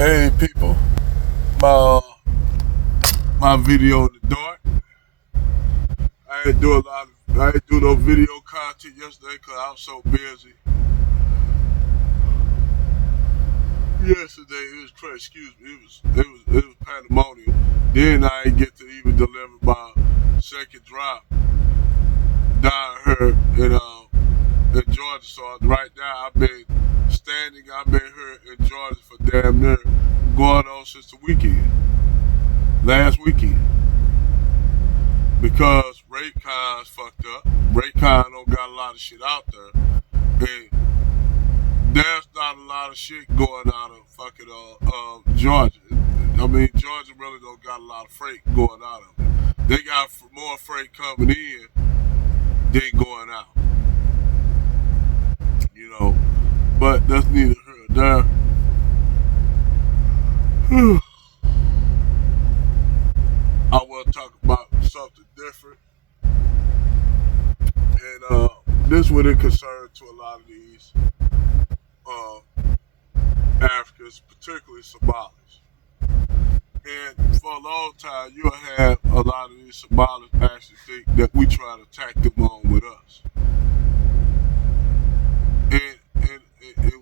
Hey people, my my video in the dark. I ain't do no video content yesterday because I was so busy. Yesterday it was crazy. Excuse me. It was pandemonium. Then I didn't get to even deliver my second drop down here in Georgia. So right now I've been standing. I've been here in Georgia for damn near going on since the weekend, last weekend. Because Raycon's fucked up. Raycon don't got a lot of shit out there. And there's not a lot of shit going out of fucking Georgia. I mean, Georgia really don't got a lot of freight going out of it. They got more freight coming in than going out. You know, but that's neither here nor there. I want to talk about something different, and this would concern to a lot of these uh, Africans, particularly Somalis. And for a long time, you'll have a lot of these Somalis actually think that we try to attack them on with us. And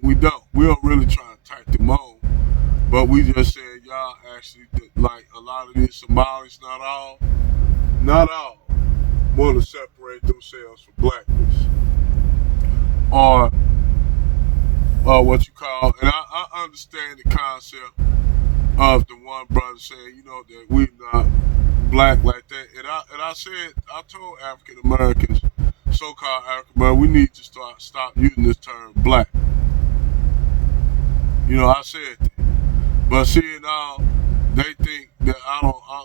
we don't. We don't really try to attack them on. But we just said y'all actually, like a lot of these Somalis, not all, want to separate themselves from blackness. Or what you call, and I understand the concept of the one brother saying, that we not black like that. And I said, I told African Americans, so-called African Americans, we need to stop using this term black. I said that. But seeing now, they think that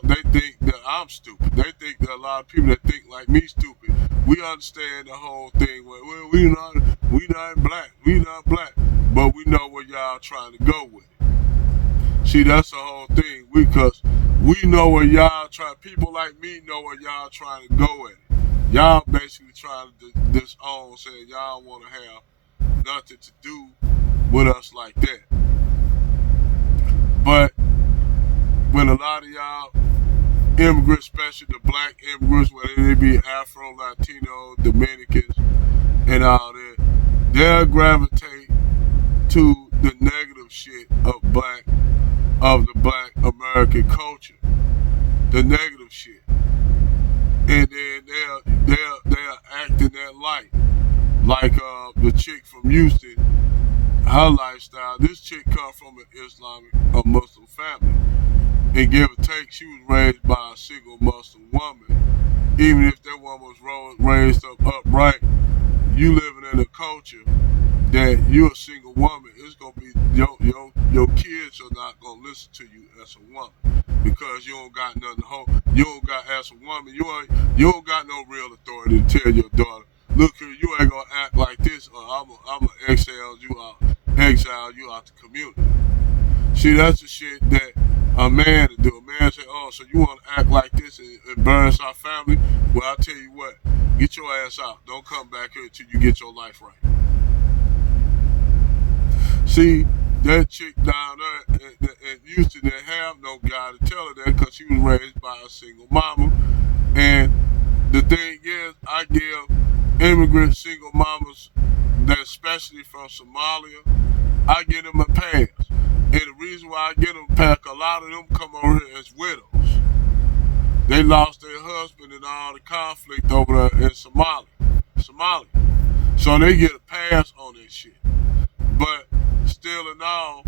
they think that I'm stupid. They think that a lot of people that think like me stupid. We understand the whole thing. Well, we not black, but we know where y'all trying to go with it. See, that's the whole thing. Because we know where y'all trying. People like me know where y'all trying to go with it. Y'all basically trying to disown, saying y'all want to have nothing to do with us like that. But when a lot of y'all immigrants, especially the black immigrants, whether they be Afro, Latino, Dominicans, and all that, they'll gravitate to the negative shit of the black American culture, the negative shit, and then they'll act in that light, like the chick from Houston. Her lifestyle. This chick come from an Islamic or Muslim family. And give or take, she was raised by a single Muslim woman. Even if that woman was raised up upright, you living in a culture that you're a single woman, it's gonna be your kids are not gonna listen to you as a woman because you don't got nothing to hold. You don't got as a woman. You don't got no real authority to tell your daughter, look here, you ain't gonna act like this, or I'm gonna exile you out the community. See, that's the shit that a man to do. A man say, oh, so you want to act like this and embarrass our family? Well, I'll tell you what, get your ass out. Don't come back here until you get your life right. See, that chick down there in Houston didn't have no guy to tell her that because she was raised by a single mama. And the thing is, I give immigrant single mamas, that especially from Somalia, I give them a pass. And the reason why I get them a pass, a lot of them come over here as widows. They lost their husband in all the conflict over there in Somalia. So they get a pass on this shit. But still and all,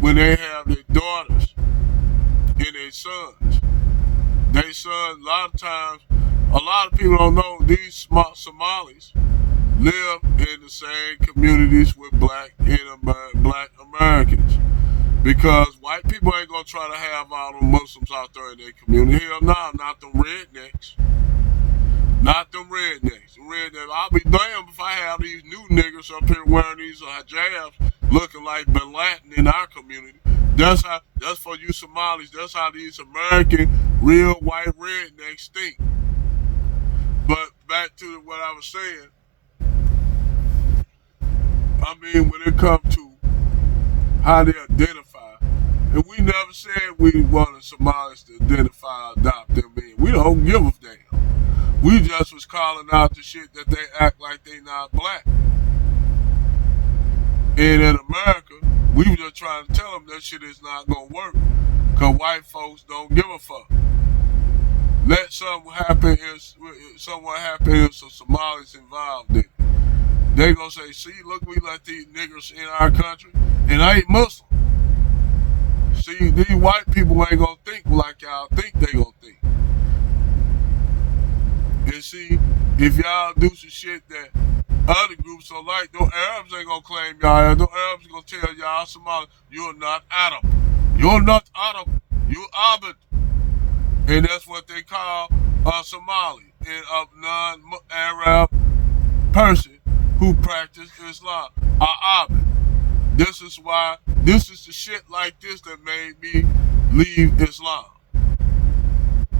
when they have their daughters and their sons, a lot of times, a lot of people don't know these Somalis live in the same communities with black Americans. Because white people ain't gonna try to have all them Muslims out there in their community. Hell no, not them rednecks. Not them rednecks. I'll be damned if I have these new niggas up here wearing these hijabs looking like Bin Laden in our community. That's for you Somalis. That's how these American real white rednecks think. But back to what I was saying. I mean, when it comes to how they identify. And we never said we wanted Somalis to identify or adopt them in. We don't give a damn. We just was calling out the shit that they act like they not black. And in America, we were just trying to tell them that shit is not gonna work. Cause white folks don't give a fuck. Let something happen if some Somalis involved in it. They gonna say, see, look, we let these niggers in our country, and I ain't Muslim. See, these white people ain't gonna think like y'all think they gonna think. And see, if y'all do some shit that other groups don't like, no Arabs ain't gonna claim y'all. No Arabs gonna tell y'all Somali, you're not Arab. You're not Arab. You're Abid. And that's what they call a Somali, a non-Arab person who practice Islam, a Abid. This is the shit like this that made me leave Islam.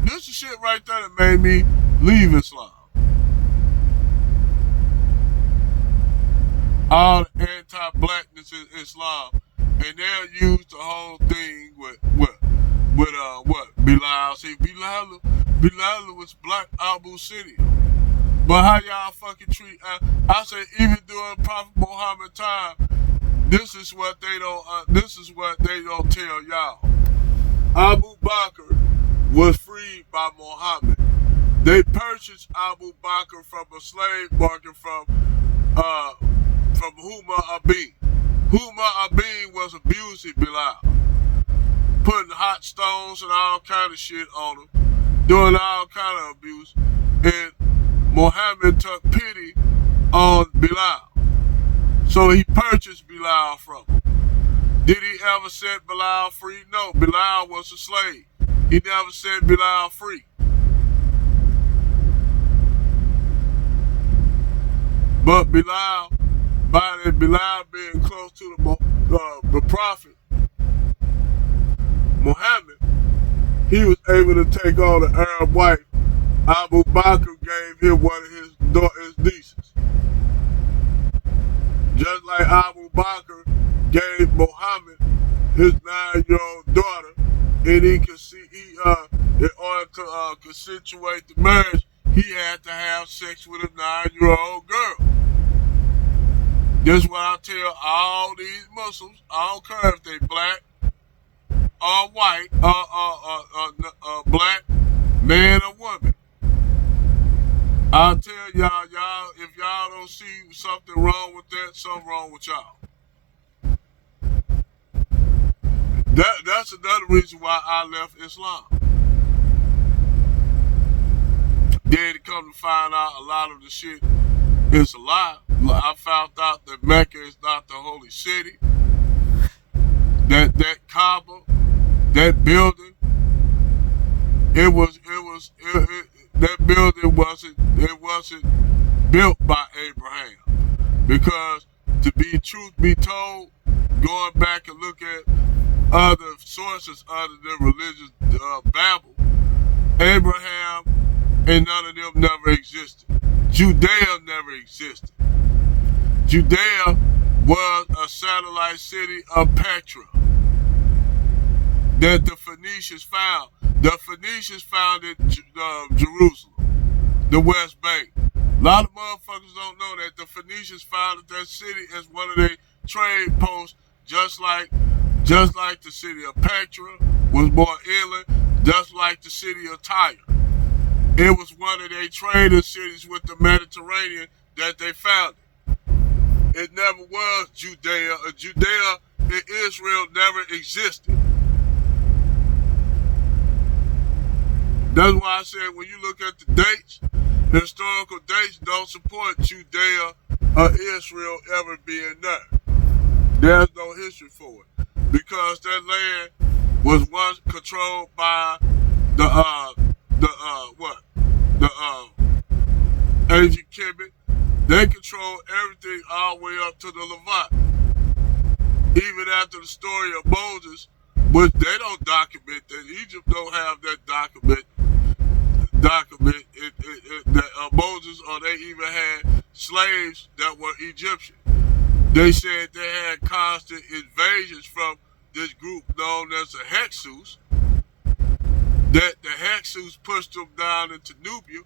This is shit right there that made me leave Islam. All the anti-blackness in Islam, and they'll use the whole thing with Bilal. See, Bilal was black Abu Sidiq. But how y'all fucking treat? I say even during Prophet Muhammad time, this is what they don't tell y'all. Abu Bakr was freed by Muhammad. They purchased Abu Bakr from a slave market from Huma Abin. Huma Abin was abusing Bilal, putting hot stones and all kind of shit on him, doing all kind of abuse, and Muhammad took pity on Bilal. So he purchased Bilal from him. Did he ever set Bilal free? No, Bilal was a slave. He never set Bilal free. But Bilal being close to the Prophet Muhammad, he was able to take on the Arab wife. Abu Bakr gave him one of his nieces. Just like Abu Bakr gave Muhammad his 9-year-old daughter, and in order to consensuate the marriage, he had to have sex with a 9-year-old girl. That's what I tell all these Muslims. I don't care if they black or white or black, man or woman. I'll tell y'all, if y'all don't see something wrong with that, something wrong with y'all. That's another reason why I left Islam. Then to come to find out a lot of the shit is a lie. I found out that Mecca is not the holy city. That Kaaba, that building, that building wasn't built by Abraham. Because to be truth be told, going back and look at other sources other than religious Babel, Abraham and none of them never existed. Judea never existed. Judea was a satellite city of Petra that the Phoenicians found. The Phoenicians founded Jerusalem, the West Bank. A lot of motherfuckers don't know that the Phoenicians founded that city as one of their trade posts, just like the city of Petra was more inland, just like the city of Tyre. It was one of their trading cities with the Mediterranean that they founded. It never was Judea. Judea and Israel never existed. That's why I said when you look at the dates, the historical dates don't support Judea or Israel ever being there. There's no history for it. Because that land was once controlled by the ancient Kemet. They controlled everything all the way up to the Levant. Even after the story of Moses, which they don't document, that Egypt don't have that document that Moses, or they even had slaves that were Egyptian. They said they had constant invasions from this group known as the Hyksos, that the Hyksos pushed them down into Nubia,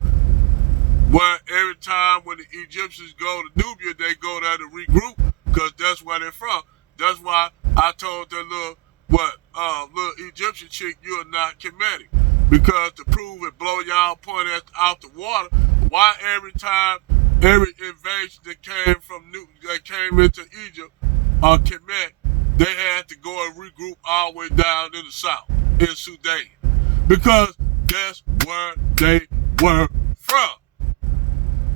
where every time when the Egyptians go to Nubia, they go there to regroup, because that's where they're from. That's why I told that little Egyptian chick, you're not Kemetic. Because to prove it, blow y'all point out the water, why every invasion that came into Egypt or Kemet, they had to go and regroup all the way down in the south, in Sudan. Because that's where they were from.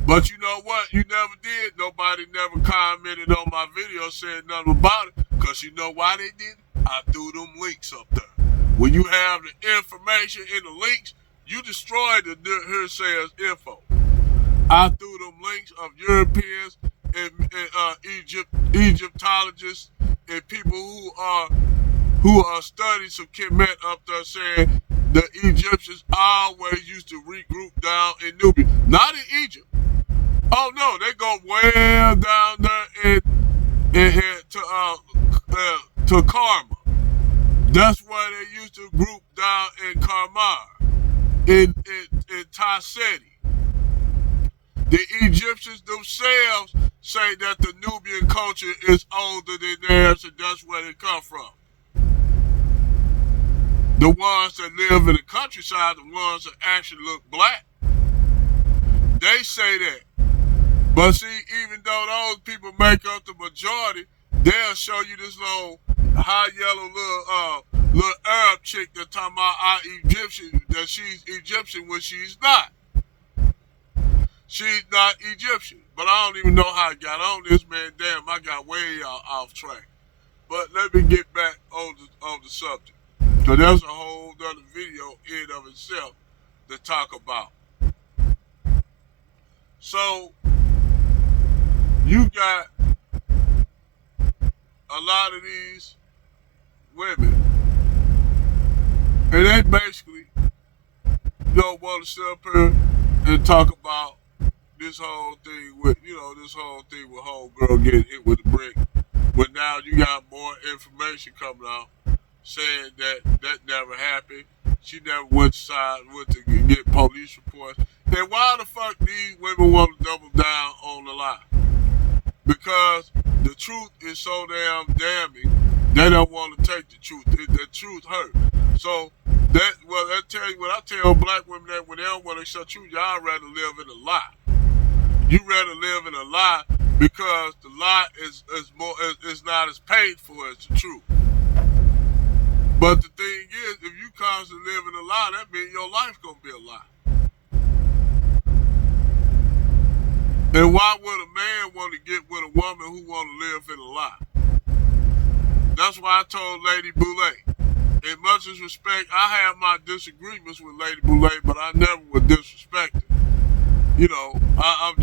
But you know what? You never did. Nobody never commented on my video saying nothing about it. Because you know why they did it? I threw them links up there. When you have the information in the links, you destroy the hearsay info. I threw them links of Europeans and Egyptologists and people who are studying some Kemet up there saying the Egyptians always used to regroup down in Nubia. Not in Egypt. Oh no, they go way down there to Karma. That's where they used to group down in Karmar, in Tarseti. The Egyptians themselves say that the Nubian culture is older than theirs, and that's where they come from. The ones that live in the countryside, the ones that actually look black, they say that. But see, even though those people make up the majority, they'll show you this little high yellow little Arab chick that talking about Egyptian, that she's Egyptian when she's not. She's not Egyptian. But I don't even know how I got on this, man. Damn, I got way off track. But let me get back on the subject. So there's a whole other video in of itself to talk about. So you got a lot of these women, and they basically don't want to sit up here and talk about this whole thing with homegirl getting hit with a brick. But now you got more information coming out saying that never happened. She never went to get police reports. Then why the fuck these women want to double down on the lie? Because the truth is so damn damning, they don't want to take the truth. The truth hurt. So that tell you what I tell black women, that when they don't want to accept truth, y'all rather live in a lie. You rather live in a lie because the lie is not as painful as the truth. But the thing is, if you constantly live in a lie, that means your life's gonna be a lie. And why would a man want to get with a woman who want to live in a lie? That's why I told Lady Boulay. In much as respect, I have my disagreements with Lady Boulay, but I never would disrespect her. You know, I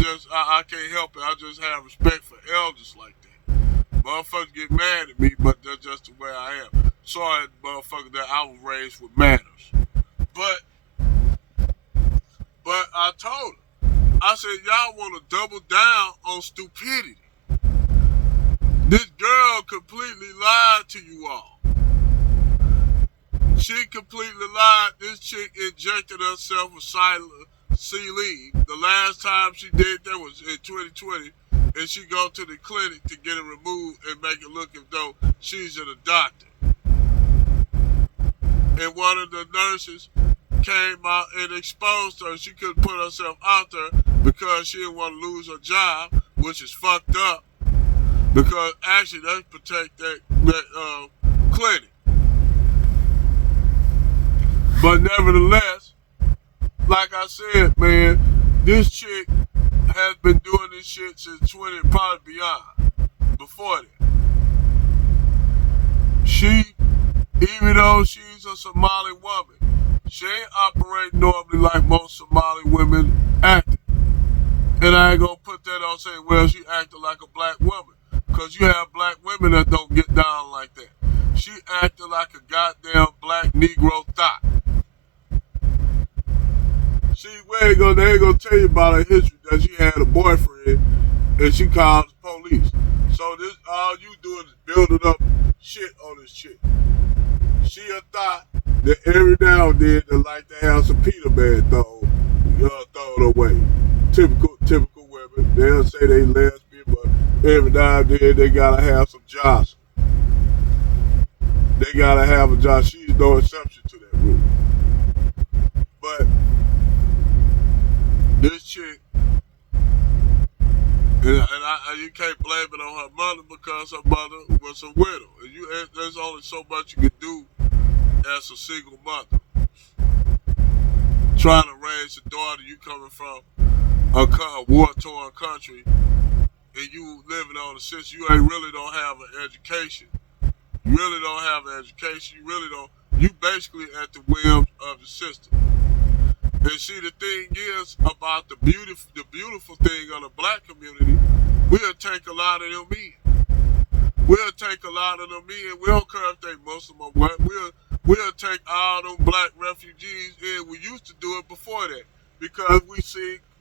can't help it. I just have respect for elders like that. Motherfuckers get mad at me, but that's just the way I am. Sorry, motherfucker, that I was raised with manners. But I told her, I said, y'all want to double down on stupidity. This girl completely lied to you all. She completely lied. This chick injected herself with saline. The last time she did that was in 2020, and she go to the clinic to get it removed and make it look as though she's a doctor. And one of the nurses came out and exposed her. She couldn't put herself out there because she didn't want to lose her job, which is fucked up. Because actually they protect that clinic. But nevertheless, like I said, man, this chick has been doing this shit since 20, probably beyond, before that. She, even though she's a Somali woman, she ain't operate normally like most Somali women acting. And I ain't gonna put that on saying, well, she acted like a black woman. Because you have black women that don't get down like that. She acted like a goddamn black Negro thought. See, they ain't gonna tell you about her history, that she had a boyfriend and she called the police. So this all you doing is building up shit on this chick. She a thought that every now and then they like to have some Peter Man thrown away. Typical women. They'll say they lesbian, but every now and then they gotta have some Johnson. They gotta have a Johnson. She's no exception to that rule. But this chick, and you can't blame it on her mother because her mother was a widow. And there's only so much you can do as a single mother. Trying to raise a daughter, you coming from a war-torn country, and you living on the system, you really don't have an education. You really don't have an education. You basically at the whims of the system. And see, the thing is about the beautiful thing of the black community, we'll take a lot of them in. We'll take a lot of them in. We don't care if they Muslim or what. We'll take all them black refugees in. We used to do it before that because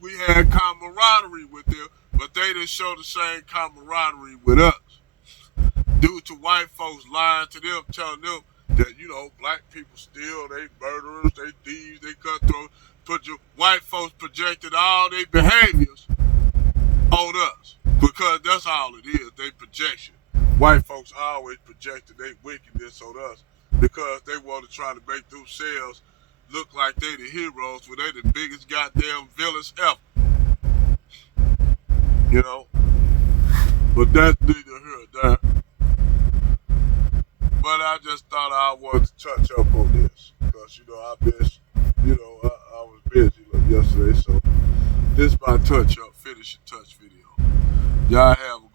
we had camaraderie with them, but they didn't show the same camaraderie with us. Due to white folks lying to them, telling them that, black people steal, they murderers, they thieves, they cutthroats. White folks projected all their behaviors on us because that's all it is, they projection. White folks always projected their wickedness on us because they want to try to make themselves look like they the heroes when they the biggest goddamn villains ever. But that's neither here nor there. But I just thought I wanted to touch up on this because, I was busy yesterday, so this is my touch up, finish and touch video. Y'all have a